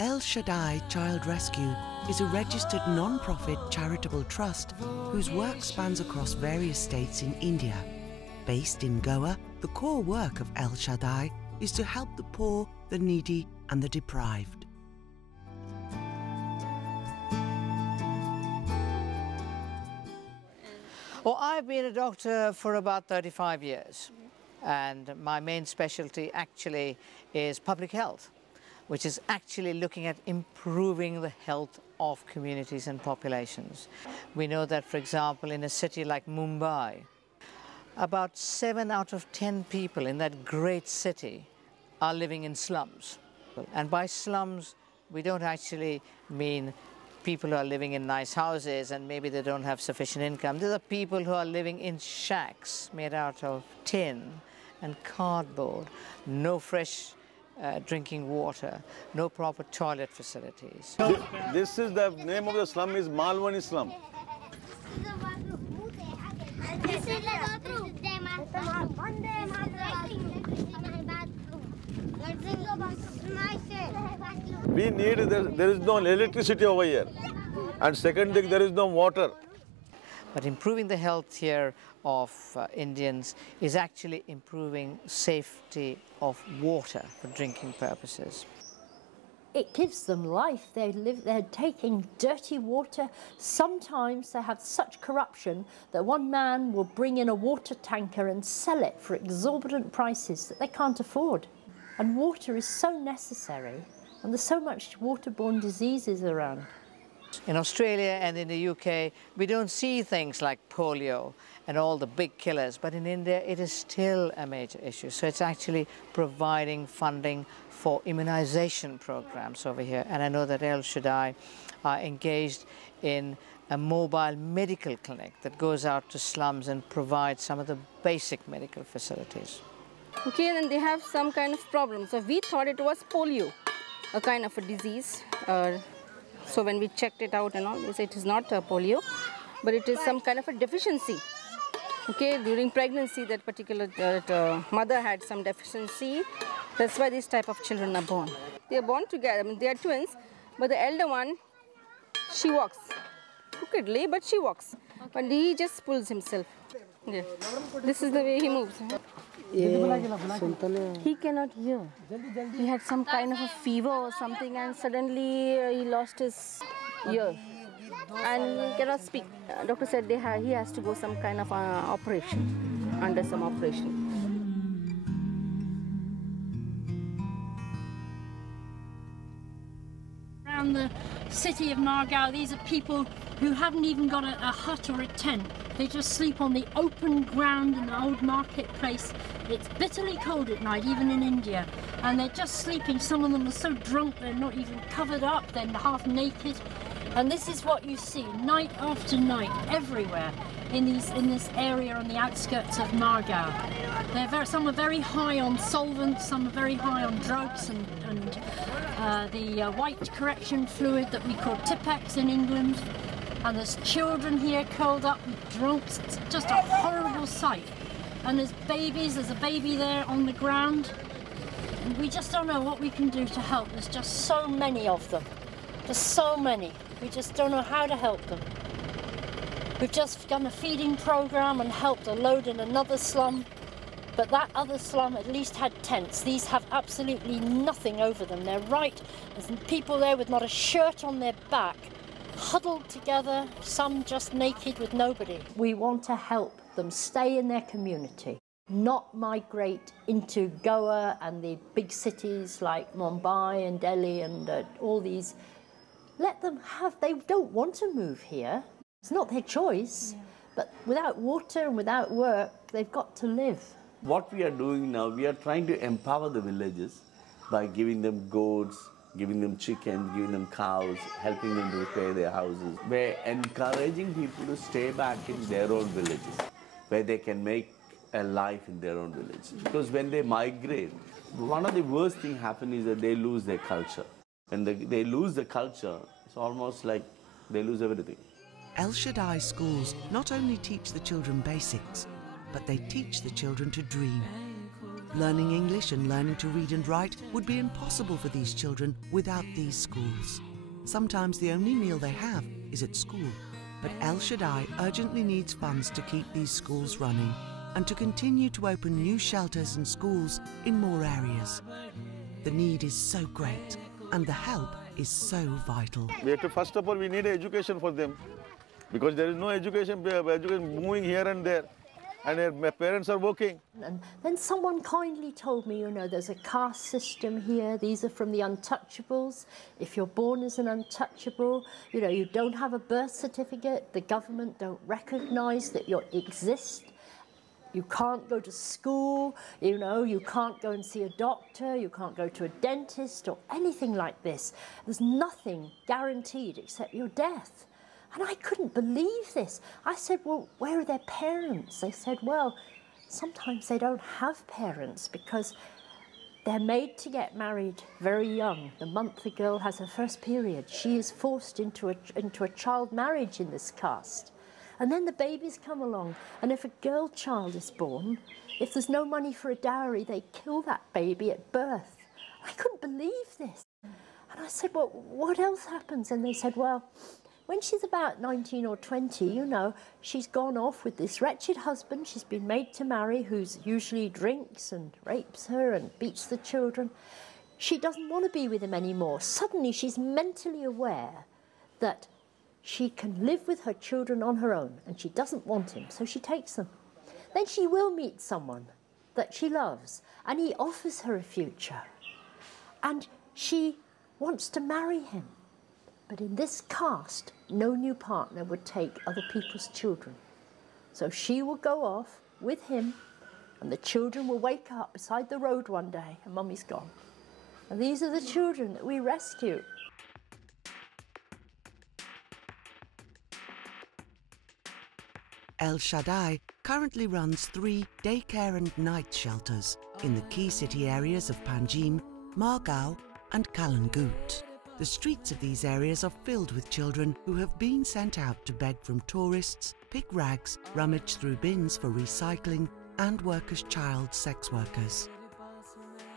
El Shaddai Child Rescue is a registered non-profit charitable trust whose work spans across various states in India. Based in Goa, the core work of El Shaddai is to help the poor, the needy and the deprived. Well, I've been a doctor for about 35 years, and my main specialty actually is public health, which is actually looking at improving the health of communities and populations. We know that, for example, in a city like Mumbai, about 7 out of 10 people in that great city are living in slums. And by slums, we don't actually mean people who are living in nice houses and maybe they don't have sufficient income. These are people who are living in shacks made out of tin and cardboard, no fresh drinking water, no proper toilet facilities. This is the name of the slum is Malwani slum. We need, there is no electricity over here. And second thing, there is no water. But improving the health here of Indians is actually improving safety of water for drinking purposes. It gives them life. They're taking dirty water. Sometimes they have such corruption that one man will bring in a water tanker and sell it for exorbitant prices that they can't afford. And water is so necessary, and there's so much waterborne diseases around. In Australia and in the UK, we don't see things like polio and all the big killers, but in India it is still a major issue. So it's actually providing funding for immunization programs over here. And I know that El Shaddai are engaged in a mobile medical clinic that goes out to slums and provides some of the basic medical facilities. Okay, then they have some kind of problem. So we thought it was polio, a kind of a disease. So when we checked it out and all, they said it is not polio, but it is some kind of a deficiency. Okay, during pregnancy, that particular mother had some deficiency. That's why these type of children are born. They are born together. I mean, they are twins, but the elder one, she walks crookedly, but she walks. Okay. But he just pulls himself. Yeah. This is the way he moves. He cannot hear. He had some kind of a fever or something, and suddenly he lost his ear and he cannot speak. Doctor said he has to go some kind of operation, under some operation. Around the city of Margao, these are people who haven't even got a hut or a tent. They just sleep on the open ground in the old marketplace. It's bitterly cold at night, even in India, and they're just sleeping. Some of them are so drunk they're not even covered up, they're half naked. And this is what you see night after night everywhere in this area on the outskirts of Margao. Some are very high on solvents, some are very high on drugs and the white correction fluid that we call Tipex in England. And there's children here curled up with drunks. It's just a horrible sight. And there's babies, there's a baby there on the ground. And we just don't know what we can do to help. There's just so many of them. Just so many. We just don't know how to help them. We've just done a feeding program and helped a load in another slum. But that other slum at least had tents. These have absolutely nothing over them. They're right. There's people there with not a shirt on their back, huddled together, some just naked with nobody. We want to help them stay in their community, not migrate into Goa and the big cities like Mumbai and Delhi and all these. Let them they don't want to move here. It's not their choice, but without water and without work, they've got to live. What we are doing now, we are trying to empower the villages by giving them goats, giving them chickens, giving them cows, helping them to repair their houses. We're encouraging people to stay back in their own villages, where they can make a life in their own village. Because when they migrate, one of the worst things happen is that they lose their culture. When they lose the culture, it's almost like they lose everything. El Shaddai schools not only teach the children basics, but they teach the children to dream. Learning English and learning to read and write would be impossible for these children without these schools. Sometimes the only meal they have is at school, but El Shaddai urgently needs funds to keep these schools running and to continue to open new shelters and schools in more areas. The need is so great and the help is so vital. We have to, first of all, we need education for them, because there is no education moving here and there, and my parents are working. And then someone kindly told me, you know, there's a caste system here. These are from the untouchables. If you're born as an untouchable, you know, you don't have a birth certificate, the government don't recognize that you exist. You can't go to school, you know, you can't go and see a doctor, you can't go to a dentist or anything like this. There's nothing guaranteed except your death. And I couldn't believe this. I said, well, where are their parents? They said, well, sometimes they don't have parents because they're made to get married very young. The month a girl has her first period, she is forced into a child marriage in this caste. And then the babies come along, and if a girl child is born, if there's no money for a dowry, they kill that baby at birth. I couldn't believe this. And I said, well, what else happens? And they said, well, when she's about 19 or 20, you know, she's gone off with this wretched husband she's been made to marry, who's usually drinks and rapes her and beats the children. She doesn't want to be with him anymore. Suddenly she's mentally aware that she can live with her children on her own, and she doesn't want him, so she takes them. Then she will meet someone that she loves, and he offers her a future. And she wants to marry him. But in this caste, no new partner would take other people's children. So she will go off with him, and the children will wake up beside the road one day, and Mummy's gone. And these are the children that we rescue. El Shaddai currently runs 3 daycare and night shelters in the key city areas of Panjim, Margao and Kalangut. The streets of these areas are filled with children who have been sent out to beg from tourists, pick rags, rummage through bins for recycling and work as child sex workers.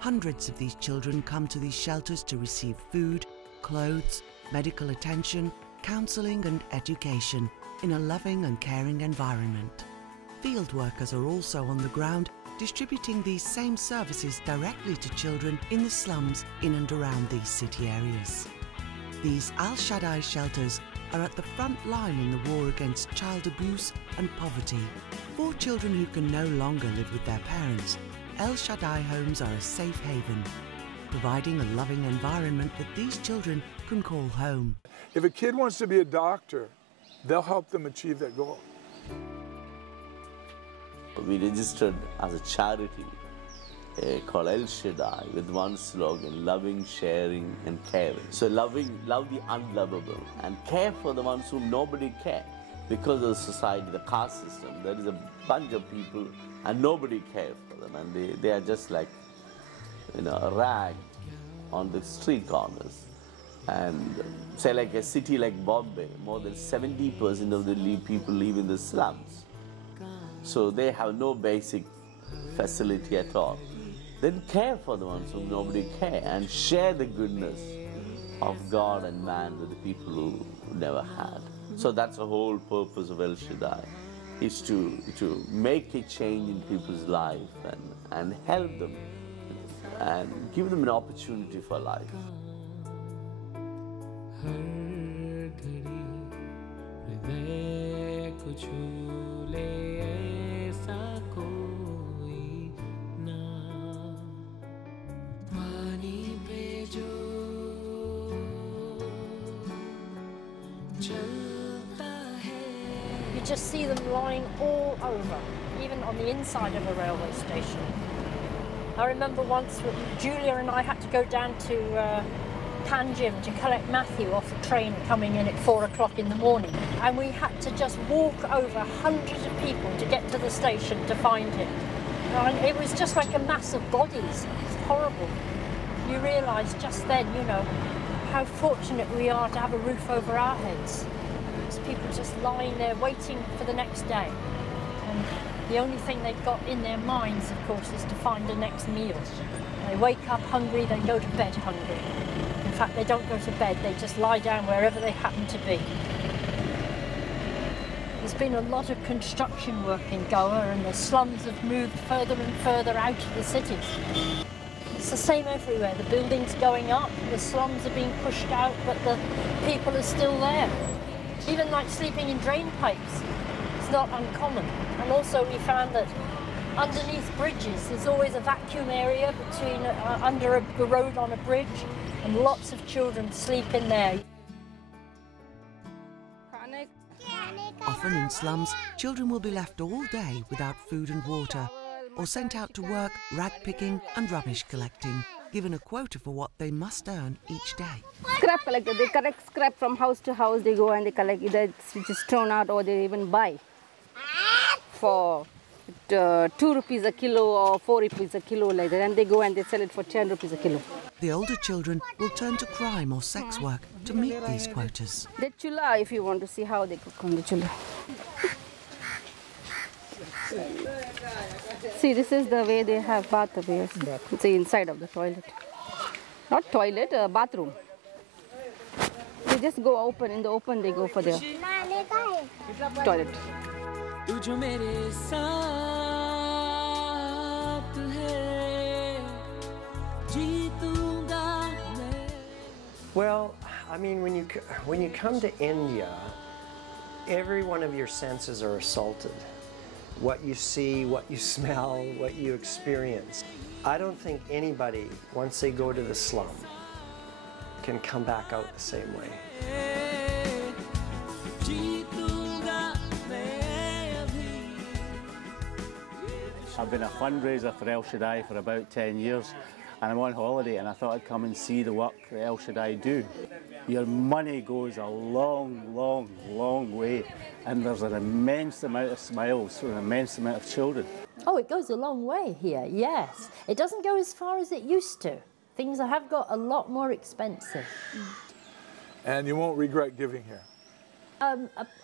Hundreds of these children come to these shelters to receive food, clothes, medical attention, counselling and education in a loving and caring environment. Field workers are also on the ground distributing these same services directly to children in the slums in and around these city areas. These El Shaddai shelters are at the front line in the war against child abuse and poverty. For children who can no longer live with their parents, El Shaddai homes are a safe haven, providing a loving environment that these children can call home. If a kid wants to be a doctor, they'll help them achieve that goal. We registered as a charity called El Shaddai with one slogan: loving, sharing and caring. So love the unlovable and care for the ones whom nobody cares. Because of the society, the caste system, there is a bunch of people and nobody cares for them, and they are just like, you know, a rag on the street corners. And say like a city like Bombay, more than 70% of the people live in the slums. So they have no basic facility at all. Then care for the ones whom nobody cares and share the goodness of God and man with the people who never had. So that's the whole purpose of El Shaddai, is to make a change in people's life and help them and give them an opportunity for life. You just see them lying all over, even on the inside of a railway station. I remember once Julia and I had to go down to Panjim to collect Matthew off the train coming in at 4 o'clock in the morning, and we had to just walk over hundreds of people to get to the station to find him. And it was just like a mass of bodies. It's horrible. You realise just then, you know, how fortunate we are to have a roof over our heads. It's people just lying there waiting for the next day. And The only thing they've got in their minds, of course, is to find the next meal. They wake up hungry, they go to bed hungry. In fact, they don't go to bed, they just lie down wherever they happen to be. There's been a lot of construction work in Goa, and the slums have moved further and further out of the cities. It's the same everywhere. The buildings going up, the slums are being pushed out, but the people are still there. Even like sleeping in drain pipes, it's not uncommon. And also we found that underneath bridges, there's always a vacuum area between under the road on a bridge, and lots of children sleep in there. Often in slums, children will be left all day without food and water, or sent out to work rag picking and rubbish collecting, given a quota for what they must earn each day. Scrap collector, they collect scrap from house to house, they go and they collect, either which is thrown out or they even buy for 2 rupees a kilo or 4 rupees a kilo like that, and they go and they sell it for 10 rupees a kilo. The older children will turn to crime or sex work to meet these quotas. The chula, if you want to see how they cook on the chula. See, this is the way they have bath here. It's the inside of the toilet. Not toilet, bathroom. They just go open, in the open they go for their toilet. Well, I mean, when you come to India, every one of your senses are assaulted. What you see, what you smell, what you experience. I don't think anybody, once they go to the slum, can come back out the same way. I've been a fundraiser for El Shaddai for about 10 years, and I'm on holiday, and I thought I'd come and see the work that El Shaddai do. Your money goes a long, long, long way, and there's an immense amount of smiles for an immense amount of children. Oh, it goes a long way here, yes. It doesn't go as far as it used to. Things have got a lot more expensive. And you won't regret giving here.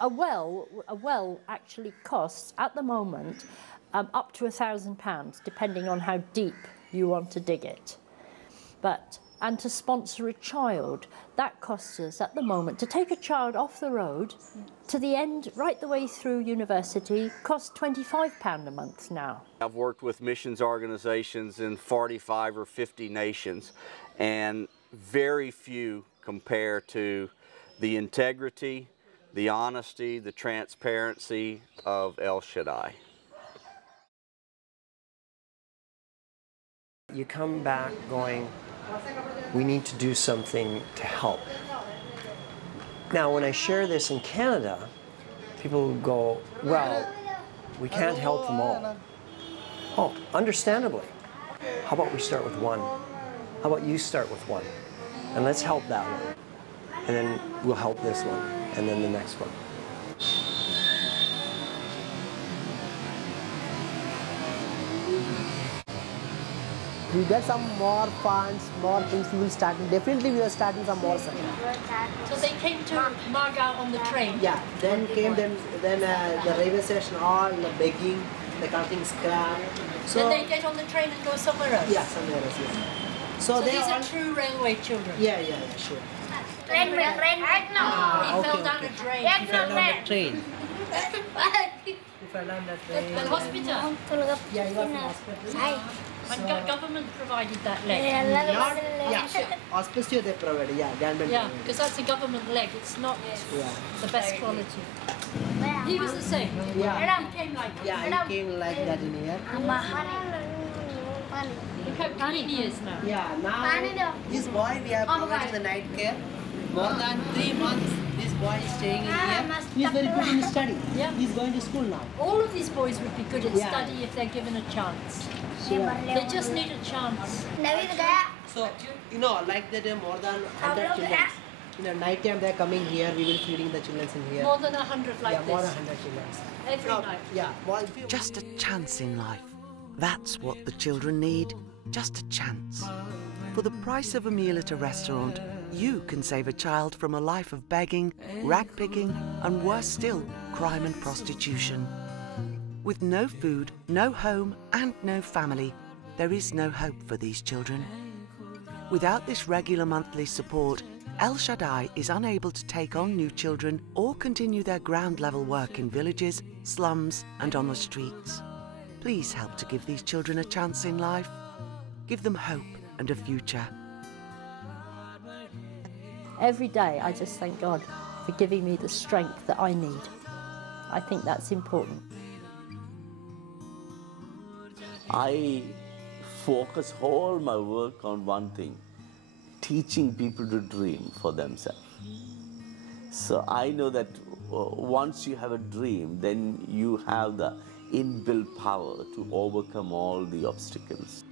A well actually costs, at the moment, up to £1,000, depending on how deep you want to dig it. And to sponsor a child, that costs us at the moment, to take a child off the road to the end, right the way through university, costs £25 a month now. I've worked with missions organizations in 45 or 50 nations, and very few compare to the integrity, the honesty, the transparency of El Shaddai. You come back going, we need to do something to help. Now, when I share this in Canada, people will go, well, we can't help them all. Oh, understandably. How about we start with one? How about you start with one? And let's help that one. And then we'll help this one, and then the next one. We get some more funds, more things we will start. Definitely we are starting some more. So they came to Margao on the train? Yeah, then the railway station, all the begging, the collecting scrap. So then they get on the train and go somewhere else? Yeah, somewhere else, yeah. So these are true railway children? Yeah, sure. He fell down a drain. He fell down the train. He fell down the train. The hospital? Yeah, he was in hospital. And government provided that leg? Yeah, hospital they provided, yeah. Yeah, because that's a government leg, it's not the best quality. He was the same? Yeah. He came like that? Yeah, he came like that in here. Look how clean he is now. Yeah, now this boy we have provided the night care. More than 3 months this boy is staying in here. He's very good in study. Yeah. He's going to school now. All of these boys would be good at study if they're given a chance. Sure. They just need a chance. So, you know, like that more than 100 children. In the night time they're coming here, we will feeding the children in here. More than 100 like this? Yeah, more than 100 children. Every night? Yeah. Just a chance in life. That's what the children need. Just a chance. For the price of a meal at a restaurant, you can save a child from a life of begging, rag picking, and worse still, crime and prostitution. With no food, no home and no family, there is no hope for these children. Without this regular monthly support, El Shaddai is unable to take on new children or continue their ground level work in villages, slums and on the streets. Please help to give these children a chance in life. Give them hope and a future. Every day I just thank God for giving me the strength that I need. I think that's important. I focus all my work on one thing, teaching people to dream for themselves. So I know that once you have a dream, then you have the inbuilt power to overcome all the obstacles.